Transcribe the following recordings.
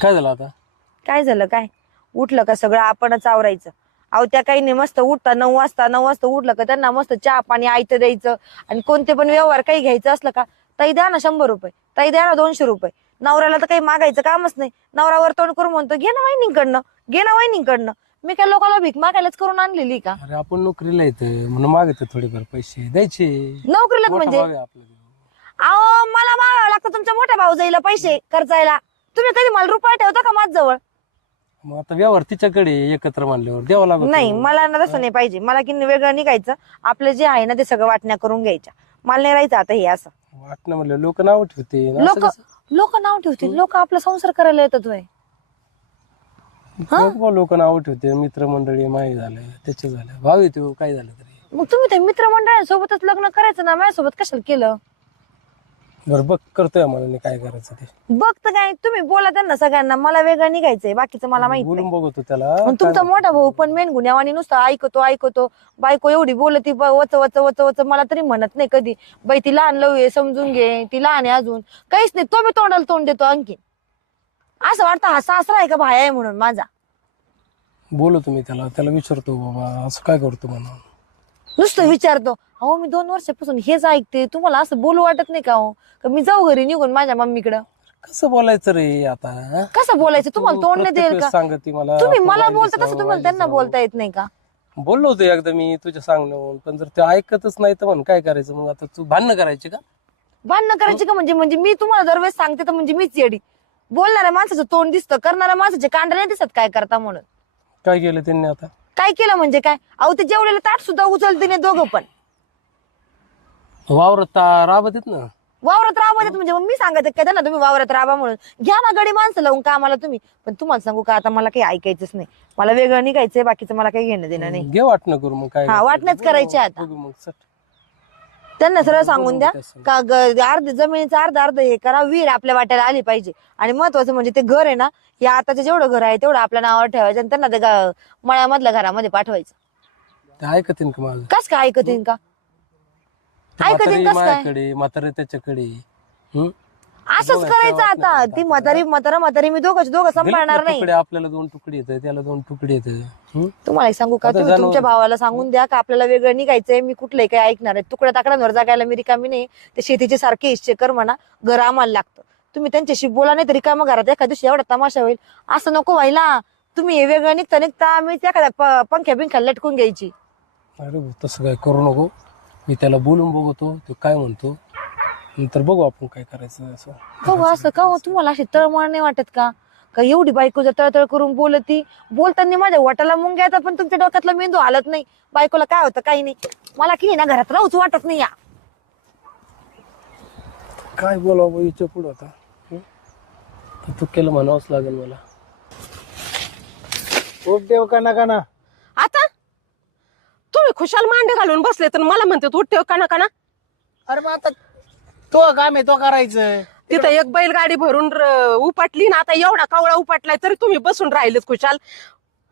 काय झालं आता? काय झालं काय? उठलं का सगळं आपणच आवरायचं. अहो त्या काही नाही, मस्त उठता 9 वाजता उठलं का त्यांना मस्त चहा पाणी आयतं द्यायचं. आणि कोणते पण व्यवहार काही घ्यायचं असलं का, ताई द्या ना 100 रुपये, ताई द्या ना 200 रुपये. नवऱ्याला तर काही मागायचं कामच नाही. नवऱ्यावर तोंड करून म्हणतो घे ना वहिनीकडनं, घे ना वहिनीकडनं. मी काय लोकांना भीक मागायलाच करून आणलेली का? अरे आपण नोकरीला येतो म्हणून मागतो, थोडेफार पैसे द्यायचे. नोकरीला मोठा म्हणजे भाव आहे आपला. अहो मला मागावं लागतं तुमच्या मोठ्या भाऊजाईला पैसे खर्चायला. तुम्ही कधी मला रुपये ठेवता का माझ्याजवळ? मग आता व्यवहार तिच्याकडे एकत्र मानल्यावर द्यावं लागत. नाही, मला ना तसं नाही पाहिजे. मला की वेगळं निघायचं. आपलं जे आहे ना ते सगळं वाटण्या करून घ्यायच्या. मला नाही राहायचं आता हे असं. वाटणं म्हणलं लोक नाव ठेवते ना, असं लोक कसं? लोक नाव ठेवतील. लोक आपला संसार करायला येतात होय. लोक नाव ठेवते. मित्रमंडळी माही झालं, त्याचे झालं, भाव येतो काय झालं तरी. मग तुम्ही त्या मित्रमंडळांसोबतच लग्न करायचं ना, माझ्यासोबत कशाला केलं? बरं बघ, करतोय मला काय करायचं ते. बघत काय तुम्ही बोला त्यांना सगळ्यांना. मला वेगळं निघायचंय, बाकीचं मला माहित बोलून नाही. बघतो त्याला. पण तुमचा मोठा भाऊ पण मेनगुन्यावानी नुसतं ऐकतो. बायको एवढी बोलती वच वच वच वच, मला तरी म्हणत नाही कधी बाई ती लहान लव आहे, समजून घे, ती लहान आहे अजून. काहीच नाही, तो मी तोंडाला तोंड देतो आणखी. असं वाटतं हा सासरा आहे का भाया आहे म्हणून माझा. बोलतो मी त्याला विचारतो, बाबा असं काय करतो म्हणून. नुसतं विचारतो. अहो मी 2 वर्षापासून हेच ऐकते. तुम्हाला असं बोलू वाटत नाही का हो, का मी जाऊ घरी निघून माझ्या मम्मीकडं? कसं बोलायचं रे आता? कसं बोलायचं? तुम्हाला तोंड नाही देईल का? सांगते मला. तुम्ही मला बोलता तसं तुम्हाला त्यांना बोलता येत नाही का? बोललो होतो एकदा मी तुझ्या सांगण्यावरून, पण जर ते ऐकतच नाही तर म्हणून काय करायचं? मग आता तू भांडणं करायची का? भांडणं करायची का? म्हणजे मी तुम्हाला दरवेळेस सांगते तर म्हणजे मीच येडी. बोलणाऱ्या माणसाचं तोंड दिसतं, करणाऱ्या माणसाचे कांड नाही दिसत काय करता म्हणून. काय केलं त्यांनी आता? काय केलं म्हणजे काय? अहो ते जेवलेलं ताट सुद्धा उचलते नाही दोघं पण. वावरत राबत येत ना. वावरात राबा देत म्हणजे मग मी सांगायचं काय त्यांना तुम्ही वावरात राबा म्हणून? घ्या ना गडी माणसं लावून कामाला तुम्ही. पण तुम्हाला सांगू का, आता मला काही ऐकायचंच नाही. मला वेगळं निघायचंय, बाकीचं मला काही घेणं देणं नाही. घे वाटणं करू मग काय. हा, वाटणंच करायची आता. बघू मग चट. त्यांना सरळ सांगून द्या का अर्ध जमिनीचं अर्ध हे करा. विहीर आपल्या वाट्याला आली पाहिजे. आणि महत्वाचं म्हणजे ते घर आहे ना, हे आताचं जेवढं घर आहे तेवढं आपल्या नावावर ठेवायचं आणि त्यांना ते मळ्यामधल्या घरामध्ये पाठवायचं. ते ऐकतील का माझं? कस काय ऐकतील का? ऐकतील कस काय? माझ्याकडे म्हातारे त्याच्याकडे. असंच करायचं आता. ती म्हातारी मी दोघं सांभाळणार नाही. तुकडे आपल्याला 2 तुकडे येतं, त्याला 2 तुकडे येतं. तुम्हाला एक सांगू का, तुम्ही तुमच्या भावाला सांगून द्या का आपल्याला वेगळं निघायचंय. मी कुठलंही काही ऐकणार आहे. तुकड्या ताकड्यांवर जागायला मी रिकामी नाही. ते शेतीचे सारखे हिस्से कर म्हणा, घर आम्हाला लागतं. तुम्ही त्यांच्याशी बोला, नाही तरी रिकामा घरात एखाद्या दिवशी एवढा तमाशा होईल. असं नको व्हायला. तुम्ही हे वेगळं निघता मी एखाद्या पंख्या बिंख्या लटकून घ्यायची. अरे तसं काय करू नको. मी त्याला बोलून बघतो, तो काय म्हणतो, नंतर बघू आपण काय करायचं. असं हो असं का हो? तुम्हाला अशी तळमळ नाही वाटत का? का एवढी बायको जर तळतळ करून बोलताना माझ्या वाटाला मुंग्या येतात, पण तुमच्या डोक्यातला मेंदू हालत नाही. बायकोला काय होतं काही नाही. मला की ना घरात राहूच वाटत नाही. या काय बोलावं हिच्या पुढं आता. तू केलं म्हणावंच लागेल मला. देव का ना आता तुम्ही खुशाल मांडे घालून बसले तर मला म्हणते तू ठेव काना. अरे मग आता तो काम आहे तो करायचं. तिथं एक बैलगाडी भरून उपटली ना, आता एवढा कावळा उपटलाय तरी तुम्ही बसून राहिलेत खुशाल.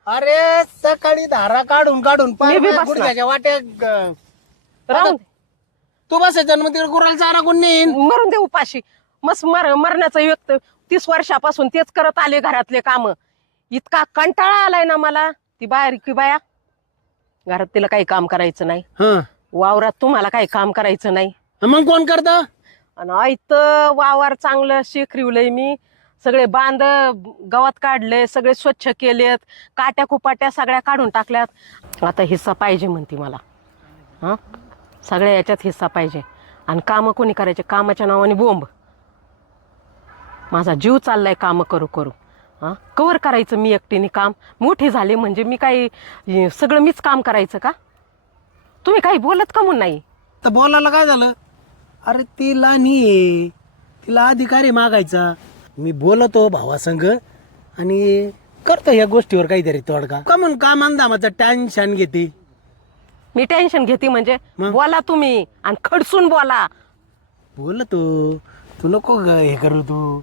अरे सकाळी धारा काढून मी बी बसणार. गुडघ्याच्या वाट्या राहून तू बस जन्मदिन गुराला चारा कोण नेईन. मरून दे उपाशी. मस्त मरण्याचं युक्त 30 वर्षापासून तेच करत आले घरातले काम. इतका कंटाळा आलाय ना मला. ती बाहेर की बाया घरात तिला काही काम करायचं नाही, वावरात तुम्हाला काही काम करायचं नाही. मग कोण करत? आणि आयत वावर चांगलं शेखरिवलंय मी. सगळे बांध गवत काढले, सगळे स्वच्छ केलेत, काट्या कुपाट्या सगळ्या काढून टाकल्यात. आता हिस्सा पाहिजे म्हणते मला. हा, सगळ्या याच्यात हिस्सा पाहिजे. आणि कामं कोणी करायचे? कामाच्या नावाने बोंब. माझा जीव चाललाय काम करू करू. हा, कवर करायचं मी एकटीने काम? मोठी झाले म्हणजे मी काही सगळं मीच काम करायचं का? तुम्ही काही बोलत का म्हणून नाही? तर बोलायला काय झालं? अरे तिला नाही, तिला अधिकारी मागायचा. मी बोलतो भावासंग आणि करतो या गोष्टीवर काहीतरी तोडगा. का म्हणून काम अंदामाचं टेन्शन घेते. मी टेन्शन घेते म्हणजे? बोला तुम्ही आणि खडसून बोला. बोलतो तू नको हे करू तू.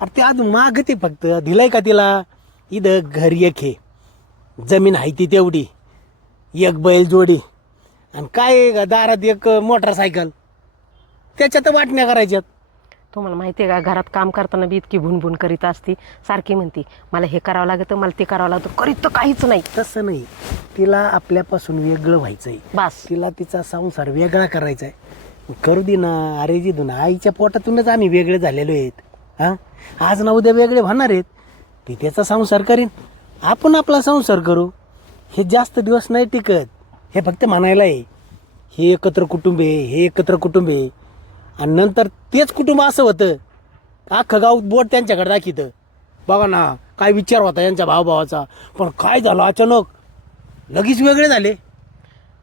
अरे ते अजून मागते फक्त. दिलाय का तिला? इथं घर एक आहे, जमीन आहे ती तेवढी, एक बैल जोडी आणि काय दारात एक मोटरसायकल. त्याच्यात वाटण्या करायच्यात. तुम्हाला माहिती आहे का, घरात काम करताना बी इतकी भुणभुण करीत असती, सारखी म्हणती मला हे करावं लागतं, मला ते करावं लागतं, करीत तर काहीच नाही. तसं नाही, तिला आपल्यापासून वेगळं व्हायचंय, बस तिला तिचा संसार वेगळा करायचा आहे. करू दे ना, अरे जी ना, आईच्या पोटातूनच आम्ही वेगळे झालेलो आहेत. हा, आज ना उद्या वेगळे होणार आहेत. ती त्याचा संसार करीन, आपण आपला संसार करू. हे जास्त दिवस नाही टिकत. हे फक्त म्हणायला आहे हे एकत्र कुटुंब आहे, हे एकत्र कुटुंब आहे, आणि नंतर तेच कुटुंब असं होतं अख्खं गाव बोट त्यांच्याकडे दाखितं. बघा ना काय विचार होता यांच्या भावाचा, पण काय झालं अचानक लगेच वेगळे झाले.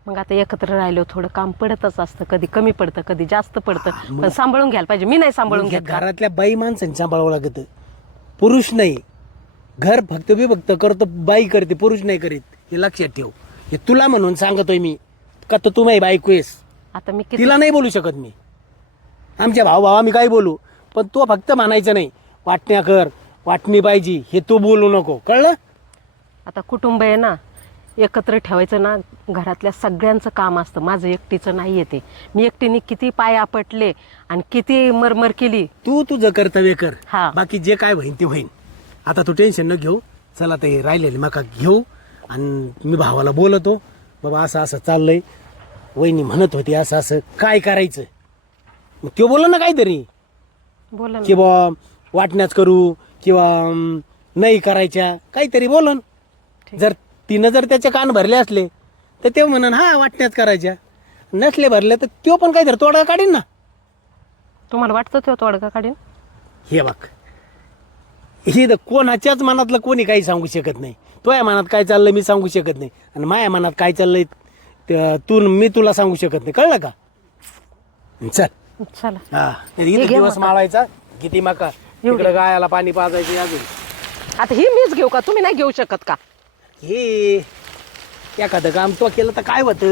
मग आता एकत्र राहिलो थोडं काम पडतच असतं, कधी कमी पडतं कधी जास्त पडतं, पण सांभाळून घ्यायला पाहिजे. मी नाही सांभाळून या घेत का? घरातल्या बाई माणसांनी सांभाळावं लागतं, पुरुष नाही. घर फक्त विभक्त करतो बाई करते, पुरुष नाही करीत. हे लक्षात ठेव. हे तुला म्हणून सांगतोय मी, का तर तू माझी बायको आहेस. आता मी किती तिला नाही बोलू शकत मी. आमच्या भाऊ आम्ही काय बोलू, पण तू फक्त म्हणायचं नाही वाटण्या कर, वाटणी पाहिजे, हे तू बोलू नको, कळलं? आता कुटुंब आहे ना, एकत्र ठेवायचं ना. घरातल्या सगळ्यांचं काम असतं, माझं एकटीचं नाही येते. मी एकटीने किती पाय आपटले आणि किती मरमर केली. तू तुझं कर्तव्य कर, हा. बाकी जे काय होईन ते होईन. आता तू टेन्शन न घेऊ. चला ते राहिलेले मका घेऊ, आणि मी भावाला बोलतो, बाबा असं असं चाललंय, वहिनी म्हणत होती असं असं काय करायचं. मग तो बोला ना काहीतरी, बोला ना. किंवा वाटण्याच करू किंवा नाही करायच्या, काहीतरी बोलन. जर तिनं जर त्याचे कान भरले असले तर ते म्हणन हा वाटण्याच करायच्या, नसले भरले तर तो पण काहीतरी तोडगा काढीन ना. तुम्हाला वाटतं तो तोडगा काढीन? हे बघ, हे तर कोणाच्याच मनातलं कोणी काही सांगू शकत नाही. तुझ्या मनात काय चाललंय मी सांगू शकत नाही, आणि माझ्या मनात काय चाललंय मी तुला सांगू शकत नाही, कळलं का? चल चला. हा, इथे घे दिवस मका. माळायचा, किती मका एवढी. इकडे गायाला पाणी पाजायचे अजून. आता ही मीच घेऊ का, तुम्ही नाही घेऊ शकत का? हे एखादं काम तो केलं तर काय होत,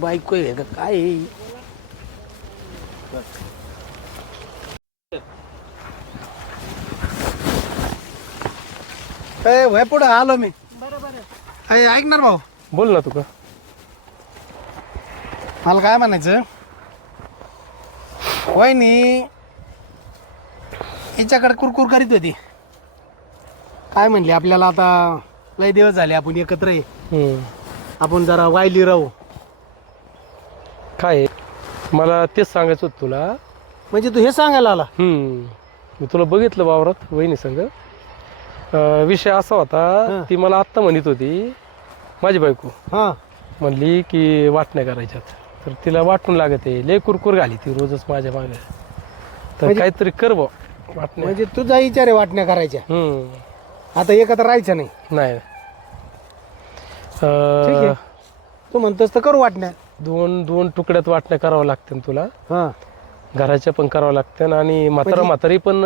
बायको आहे का काय. वय पुढं आलो मी. ऐकणार भाऊ, बोल ना तुका. मला काय म्हणायचं, वहिनी हिच्याकडे कुरकुर करीत होती. काय म्हणली, आपल्याला आता लय दिवस झाले आपण एकत्र आहे, आपण जरा वायली राहू. काय आहे? मला तेच सांगायचं होतं तुला. म्हणजे तू हे सांगायला आला? मी तुला बघितलं वावरात वहिनी संग. विषय असा होता, ती मला आत्ता म्हणत होती, माझी बायको हा, म्हणली की वाटण्या करायच्यात, तर तिला वाटून लागत आहे, लय कुरकुर घाली ती रोजच माझ्या मागे. तर म्हणजे- काहीतरी कर बा वाटण्या. म्हणजे तुझा विचार आहे वाटण्या करायच्या, आता एकत्र राहायचं नाही. नाही. ठीक आहे, तू म्हणतोस तर करू वाटण्या. दोन तुकड्यात वाटण्या करावं लागते तुला. हा, घराच्या पण करावं लागतं, आणि म्हातारी पण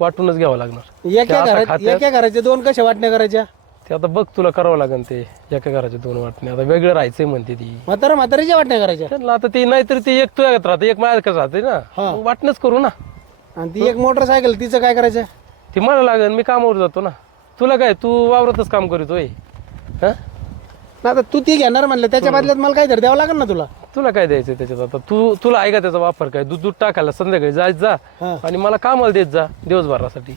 वाटूनच घ्यावं लागणार. एका त्या आता घरात खात्यात- एका घराच्या दोन कशा वाटण्या करायच्या? ते आता बघ तुला करावं लागेल. ते एका घराच्या 2 वाटण्या, आता वेगळं राहायचंय म्हणते ती. म्हातारीच्या वाटण्या करायच्या, त्यांना आता ते नाहीतरी ते एक तुझ्यात राहते, एक माझ्याकडे राहते ना. हा. मग वाटणंच करू ना. आणि ती एक मोटरसायकल तिचं काय करायचं? ती मला लागेल, मी कामावर जातो ना. तुला काय, तू वावरतच काम करीतोय. हा, ना आता तू ती घेणार म्हणलं, त्याच्या बदल्यात मला काहीतरी द्यावं लागेल ना तुला. तुला काय द्यायचंय त्याच्यात? आता तुला आहे का त्याचा वापर काय? दूध टाकायला संध्याकाळी जायच जा, हा. आणि मला कामाला देत जा दिवसभरासाठी.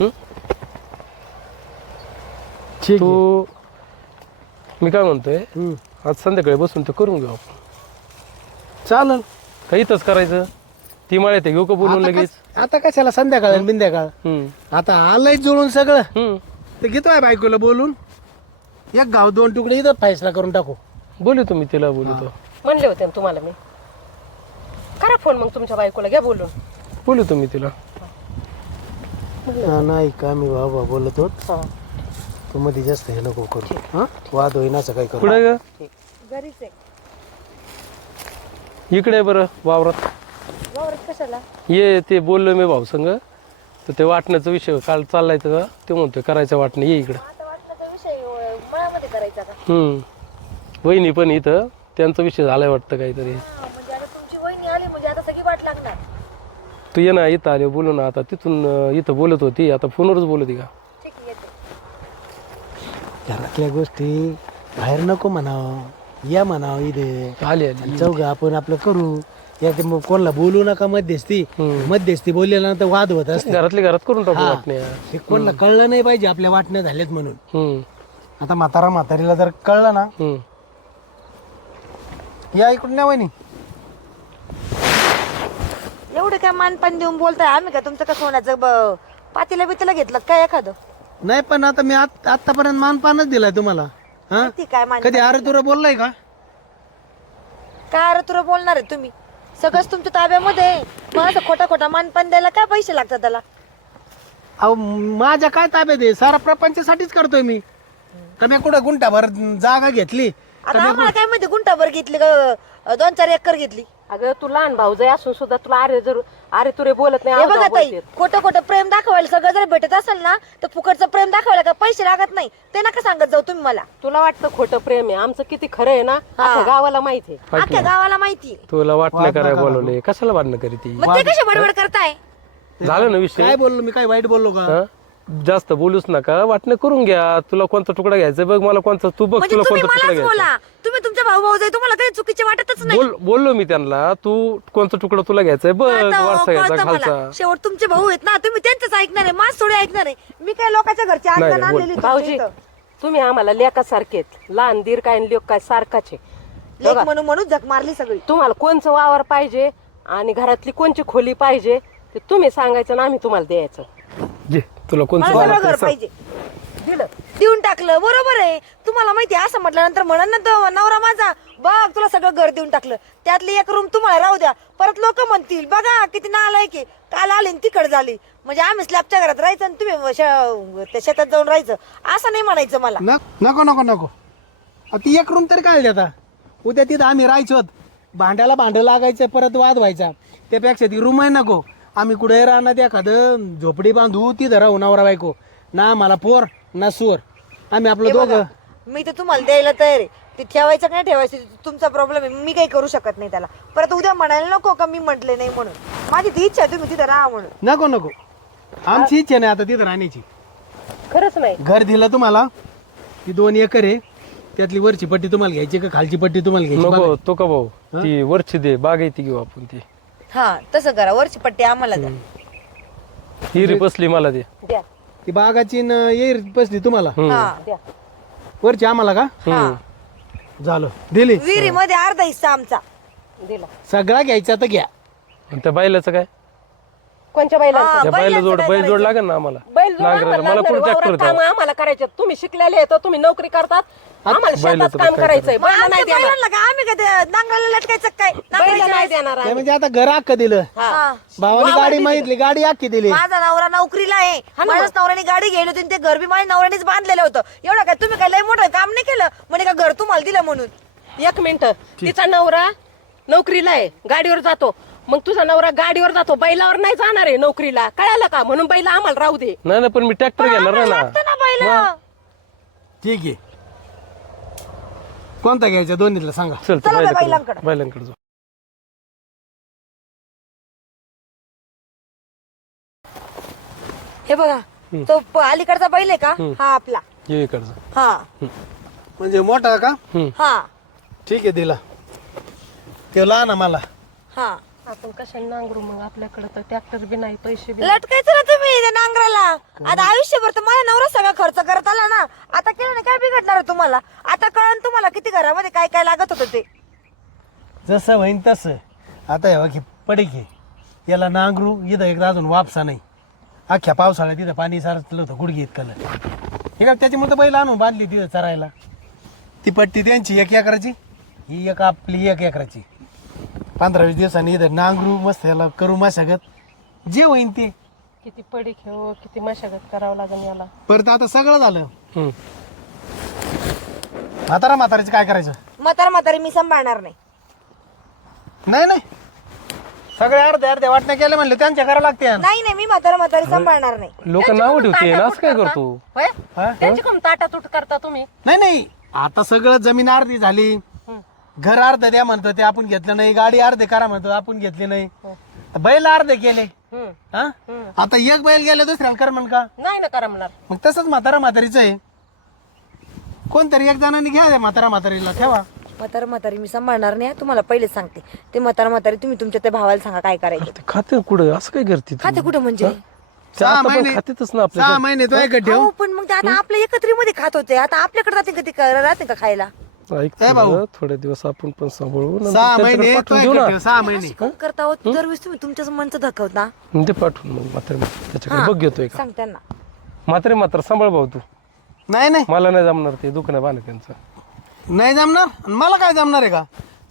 हं? ठीक तू, मी काय म्हणतोय, हम्म. आज संध्याकाळी बसून ते करून घेऊ आपण. चालेल. का इथंच करायचं? ती मला येते घेऊ का बोलून लगेच? आता कशाला संध्याकाळ आणि बिंध्याकाळ, आता आलंय जुळून सगळं. ते घेतोय बायकोला बोलून, एक गाव 2 तुकडे इथं फैसला करून टाकू. बोलू तुम्ही तिला बोलतो. म्हणले होते ना तुम्हाला मी. करा फोन मग तुमच्या बायकोला, घ्या बोलून. बोलू तुम्ही तिला. नाही का मी बाबा बोलत होत, तू मध्ये जास्त हे नको करू. हा, वाद होईन असं काय करू. कुठे ग? घरीच आहे. इकडे आहे बरं वावरात. वावरात कशाला? ये, ते बोललो मी भाऊ संग, तर ते वाटण्याचा विषय काल चाललाय तर ते म्हणतोय करायचं वाटणं, ये इकडं. आता वाटण्याचा विषय मळामध्ये करायचा का? वहिनी पण इथं त्यांचा विषय झालाय वाटतं काहीतरी. म्हणजे आता तुमची वहिनी आली म्हणजे आता सगळी वाट लागणार. तू ये ना इथं आले बोलू ना. आता तिथून इथं बोलत होती, आता फोनवरच बोलत होती का? ठीक आहे, येते. घरातल्या गोष्टी बाहेर नको म्हणावं, या म्हणावं इथे. आली आणि चौघ आपण आपलं करू. मग कोणाला बोलू नका मध्यस्थी. मध्यस्थी बोलल्यानंतर वाद होत असते. घरातली घरात करून टाकू हा. वाटण्या. हे कोणाला कळलं नाही पाहिजे आपल्या वाटण्या झाल्यात म्हणून. हम्म. आता म्हातारीला जर कळलं ना, हम्म. या इकडून नाही वहिनी. एवढे काय मानपान देऊन बोलताय? आम्ही का तुमचं का सोन्याचं पातीला बितीला घेतलं काय एखादं? नाही पण आता मी आतापर्यंत मानपानच दिलाय तुम्हाला. हा माहिती काय मान कधी अरे तुला बोललाय का? काय अरे तुला बोलणार आहे तुम्ही? सगळंच तुमच्या ताब्यामध्ये आहे. मग असं खोटा खोटा मानपान द्यायला काय पैसे लागतात त्याला? अहो माझ्या काय ताब्यात आहे? सारा प्रपंचासाठीच करतोय मी. तर मी कुठं गुंठाभर जागा घेतली. आता आम्हाला काय माहिती गुंठाभर घेतली का 2-4 एकर घेतली? अगं तू लहान भाऊजाई असून सुद्धा तुला अरे तुरे बोलत नाही हे आवजाव बघा ताई, बोलतेत. खोटं खोटं प्रेम दाखवायला सगळं जर भेटत असेल ना तर फुकटचं प्रेम दाखवायला का पैसे लागत नाही ते नका सांगत जाऊ तुम्ही मला. तुला वाटतं खोटं प्रेम आहे, आमचं किती खरं आहे ना अख्ख्या गावाला माहिती आहे. अख्ख्या गावाला माहिती. तुला वाटणं करायला बोलवले, कशाला वाटणं करी ती? मग ते कशी बडबड करताय? झालं ना विषय. काय बोललो मी? काय वाईट बोललो का? हा? जास्त बोलूच नका, वाटणं करून घ्या. तुला कोणता तुकडा घ्यायचा बघ, मला कोणता, तू बघ म्हणजे तुला तुम्ही कोणता तुकडा मलाच घ्यायचा. बोला, तुम्ही तुमच्या भाऊ भाऊ तुम्हाला काही चुकीचे वाटतच नाही. बोललो मी त्यांना, तू कोणता तुकडा तुला घ्यायचा बघ, कळतं, वरचा घ्यायचा कळतं मला. खालचा. शेवट तुमचे भाऊ आहेत ना, तुम्ही त्यांचंच ऐकणार आहे, माझ थोडे ऐकणार आहे. मी काय लोकांच्या घरची नाही, आणून बोल. आणलेली भाऊजी तुम्ही आम्हाला लेकासारखेच, लहान दीर काय आणि लेक काय सारखाचे. लेक म्हणून म्हणून झक मारली सगळी. तुम्हाला कोणचं वावर पाहिजे आणि घरातली कोणची खोली पाहिजे ते तुम्ही सांगायचं ना आम्ही तुम्हाला द्यायचं. जे तुला कोणतं मला सगळं घर वाटतं पाहिजे. दिलं, देऊन टाकलं. बरोबर आहे. तुम्हाला माहिती आहे, असं म्हटल्यानंतर म्हणून ना तो नवरा माझा बघ तुला सगळं घर देऊन टाकलं, त्यातली एक रूम तुम्हाला राहू द्या. परत लोक म्हणतील बघा किती नालायक आहे, काल आले आणि तिकड झाली. म्हणजे आम्ही स्लॅबच्या घरात राहायचं आणि तुम्ही त्या शेतात जाऊन राहायचं, असं नाही म्हणायचं मला. नको नको नको. ती एक रूम तरी काय देता? उद्या तिथं आम्ही राहायचो, भांड्याला भांडं लागायचं, परत वाद व्हायचा. त्यापेक्षा ती रूम आहे नको. आम्ही कुठे राहणार एखादं झोपडी बांधू, तिथं राहू नवरा बायको. ना मला पोर ना सुवर, आम्ही आपलं हे बघा, दोघं. मी तर तुम्हाला द्यायला तयार आहे. ते ठेवायचं का नाही ठेवायचं ते तुमचा प्रॉब्लेम आहे. मी काही करू शकत नाही त्याला. परत उद्या म्हणायला नको का मी म्हटले नाही म्हणून. माझी ती इच्छा आहे तुम्ही तिथं राहा म्हणून. नको नको, आमची इच्छा नाही आता तिथं राहण्याची. खरंच नाही. घर दिलं तुम्हाला, ती 2 एकर आहे. त्यातली वरची पट्टी तुम्हाला घ्यायची का खालची पट्टी तुम्हाला घ्यायची? नको तो का भाऊ, ती वरची दे, बाग आहे ती घेऊ आपण. ती हा तसं करा, वरची पट्टी आम्हाला द्या. हिरी बसली मला दे. द्या ती बागाची येईल बसली तुम्हाला, हा द्या. वरची आम्हाला का? हा. झालं, दिली. विहिरीमध्ये अर्धा हिस्सा आमचा. दिला. सगळा घ्यायचा तर घ्या. आणि त्या बैलाचं काय? कोणच्या बैलांचं? हा, त्या बैल बैलाचं काय बैल जोड करायचं? लागेल ना आम्हाला. बैल जोड नांगरायला. आम्हाला मला पुढे लागणार, ट्रॅक्टर वावरात कामं आम्हाला करायचे. तुम्ही शिकलेले आहेत, तुम्ही नोकरी करतात, आम्हाला शेतात बैलाचं काम काय करायचंय. मग बैल नाही आमच्या देणार. बैलांना काय आम्ही काय नांगराला लटकायचं काय? बैल नांगरायच्या नाही वेळेस. देणार नाही आम्ही. म्हणजे आता घर अख्खं दिलं. हा. भावाने गाडी मागितली, गाडी अख्खी दिली. माझा नवरा नोकरीला आहे. माझ्याच नवऱ्याने गाडी घ्यायला होती आणि ते घर बी माझ्या नवऱ्यानेच बांधलेलं होतं. एवढं काय तुम्ही काय लय मोठं काम नाही केलं म्हणजे का घर तुम्हाला दिलं म्हणून? एक मिनिट, तिचा नवरा नोकरीला आहे, गाडीवर जातो. मग तुझा नवरा गाडीवर जातो, बैलावर नाही जाणार आहे नोकरीला, कळालं का? म्हणून बैल आम्हाला राहू दे. नाही नाही, पण मी ट्रॅक्टर घेणार नाही ना. लागतं ना बैल. ठीक आहे, कोणता घ्यायचा दोन्हीतला सांगा. चल चला त्या बैलाकडे बैलांकडे. बैलांकडे जाऊ. हे बघा, तो अलीकडचा बैल आहे का? हा आपला. ये इकडचं. हा म्हणजे मोठा का? हा ठीक आहे, दिला. ते लहान आहे मला. हा. आपण कशाने नांगरू मग? आपल्याकडे तर ट्रॅक्टर बी नाही, पैसे बी लटकायचं ना तुम्ही त्या नांगराला. आता आयुष्यभर तर माझा नवरा सगळा खर्च करत आला ना. आता केलं ना काय बिघडणार आहे तुम्हाला? आता कळण तुम्हाला किती घरामध्ये काय काय लागत होतं ते. जसं होईन तसं. आता हे बघ, पडे घे याला नांगरू. इथं एकदा अजून वापसा नाही. अख्ख्या पावसाळ्यात तिथं पाणी सारखलं होतं गुडघे इतकलं. हे का त्याच्यामुळे तर बैल आणून बांधली तिथं चरायला. ती पट्टी त्यांची 1 एकराची, ही एक आपली 1 एकराची. 15-20 दिवसांनी इथं नांगरू मस्त याला करू मशागत, जे होईन ते. किती पडी घेऊ, किती मशागत करावं लागेल याला. परत आता सगळं झालं. हम्म. म्हातारीचं काय करायचं? म्हातारी मी सांभाळणार नाही. नाही नाही, सगळे अर्धे अर्धे वाटण्या केले म्हणले त्यांच्या करावं लागते. नाही मी म्हातारी सांभाळणार नाही. लोक नाव ठेवते ना, असं काय करतो? होय? हा? त्यांची कम ताटातूट करता तुम्ही? नाही नाही, आता सगळं जमीन अर्धी झाली, घर अर्ध द्या म्हणतो ते आपण घेतलं नाही, गाडी अर्धे करा म्हणतो आपण घेतली नाही, बैल अर्धे केले. हा? आता एक बैल गेले दुसऱ्याला कर म्हण का? नाही ना करमणार. मग तसंच म्हातारीचं आहे. कोणतरी एक जणांनी घ्या म्हातारीला ठेवा. म्हातारी मी सांभाळणार नाही, तुम्हाला पहिलेच सांगते. ते म्हातारी तुम्ही तुमच्या त्या भावाला सांगा काय करायचं. ते खाते कुठं असं काय करते तू? खाते कुठं म्हणजे? ते आता पण खातेच ना आपल्या 6 महिने तो ऐकत ठेव. हो, पण मग ते आता आपल्या एकत्रीमध्ये खात होते, आता आपल्याकडे राहते का खायला? ऐक ए भाऊ. थोडं, थोडे दिवस आपण पण सांभाळू नंतर 6 त्याच्याकडे महिने तो पाठवून देऊ ऐकत ना. ठेव. 6 महिने असं कोण करता हो? दरवेळेस तुम्ही तुमच्याच मनचं धकवता. ते पाठवून मग म्हातारे त्याच्याकडे बघ घेतोय का सांग त्यांना. म्हातारे सांभाळ भाऊ तू. नाही नाही मला नाही जमणार ते दुखणं बांध त्यांचं. नाही जमणार. आणि मला काय जमणार आहे का?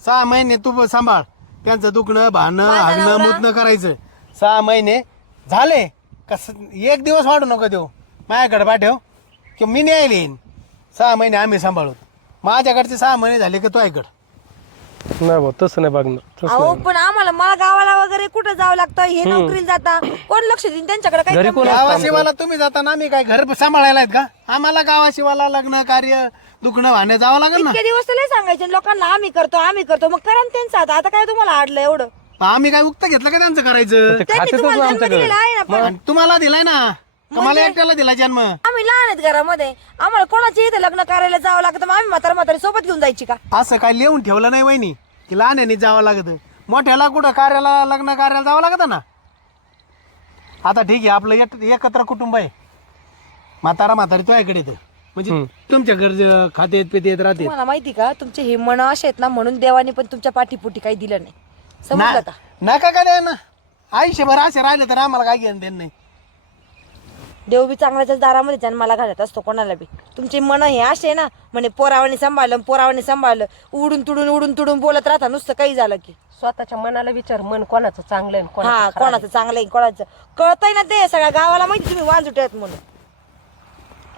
6 महिने तू सांभाळ. त्यांचं दुखणं भांडणं हागणं मुतणं करायचं. 6 महिने झाले कसं. एक दिवस वाढू नको देऊ. माझ्याकडे पाठव किंवा मी न्यायला येईन. 6 महिने आम्ही सांभाळू. माझ्याकडचे 6 महिने झाले की तो ऐकड. नाही भाऊ तसं नाही बघणार. अहो पण मला गावाला वगैरे कुठं जावं लागतं, हे नोकरीला जाता, कोण लक्ष देईन त्यांच्याकडे? काही घरी कमी कोण नाही. गावाशिवाला तुम्ही जाताना आम्ही काय घर सांभाळायला आहेत का? आम्हाला गावाशिवाला लग्न कार्य दुखणं भांडणं जावं लागेल ना. इतके दिवस तर लय सांगायचे लोकांना आम्ही करतो, मग करा ना त्यांचं आता काय तुम्हाला अडलं एवढं? आम्ही काय उक्त घेतलं का त्यांचं करायचं? ते त्यांनी खातेच तुम्हाला ना जन्म आमच्याकडे. दिलेला आहे ना, पण आणि तुम्हाला दिलाय ना का मला एकट्याला दिला जन्म? आम्ही लहान आहेत घरामध्ये, आम्हाला कोणाच्या इथे लग्न करायला जावं लागतं, मग आम्ही म्हातारी सोबत घेऊन जायची का? असं काय लिहून ठेवलं नाही वहिनी की लहान्याने जावं लागत. मोठ्याला कुठं कार्याला लग्न कार्याला जावं लागत ना. आता ठीक आहे आपलं एकत्र कुटुंब आहे. म्हातारी तो ऐकडे येतं म्हणजे तुमच्या घर खातेत पितेत राहते. तुम्हाला माहिती का तुमचे हे मन असे आहेत ना, म्हणून देवाने पण तुमच्या पाठीपुटी काही दिलं नाही, समजलं का? नका का द्या ना. आयुष्यभर असे राहिले तर आम्हाला काय घेणं देणं नाही. देव बी चांगल्याच्याच दारामध्ये जन्माला घालत असतो कोणाला बी. तुमचे मन हे असे ना, म्हणे पोरावाने सांभाळलं, उडून तुडून बोलत राहता नुसतं काही झालं की. स्वतःच्या मनाला विचार, मन कोणाचं चांगलं आहे आणि हा, कोणाचं खराब आहे. कोणाचं चांगलं आहे कोणाचं कळतंय ना, ते सगळ्या गावाला माहिती तुम्ही वांजुटे आहेत म्हणून.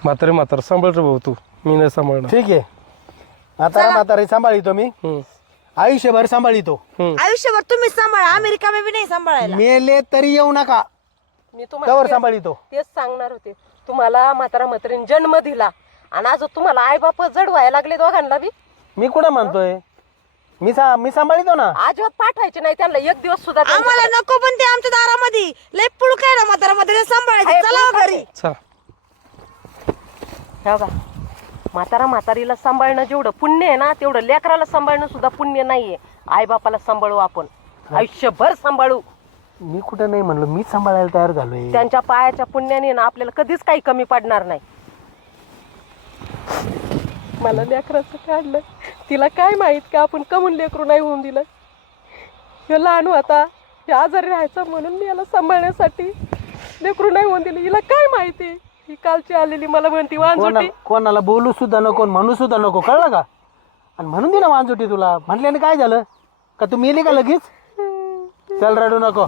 म्हातारे सांभाळ रे भाऊ तू. मी नाही सांभाळणार. ठीक आहे. म्हातारी सांभाळितो मी. आयुष्यभर सांभाळितो. आयुष्यभर तुम्हीच सांभाळा, अमेरिका बी नाही सांभाळायला. मेले तरी येऊ नका. मी तुम्हाला कवर सांभाळितो. तेच सांगणार होते. तुम्हाला म्हातारीने जन्म दिला आणि आज तुम्हाला आई बाप जड व्हायला लागले दोघांना बी. मी कुठं म्हणतोय? मी सांभाळितो ना. अजिबात पाठवायचे नाही त्यांना एक दिवस सुद्धा. आम्हाला नको, पण ते आमच्या दारामध्ये लय पुळक आहे ना, म्हातारी सांभाळायचं. चला हो घरी. चला. म्हातारीला सांभाळणं जेवढं पुण्य आहे ना, तेवढं लेकराला सांभाळणं सुद्धा पुण्य नाहीये. आई बापाला सांभाळू आपण, आयुष्यभर सांभाळू. मी कुठं नाही म्हणलो, मी सांभाळायला तयार झालोय. त्यांच्या पायाच्या पुण्याने ना आपल्याला कधीच काही कमी पडणार नाही. मला लेकराचं काढलं, तिला काय माहित का आपण कमून लेकरू नाही होऊन दिलं. हे लहान होता, हे आजारी राहायचं म्हणून मी याला सांभाळण्यासाठी लेकरू नाही होऊन दिलं. हिला काय माहिती? ही कालची आलेली मला म्हणती वांजुटी. कोणाला बोलू सुद्धा नको, म्हणू सुद्धा नको, कळलं का? आणि म्हणून दिला वांजुटी तुला. म्हटल्याने काय झालं का? तू मेली का लगेच? चल रडू नको.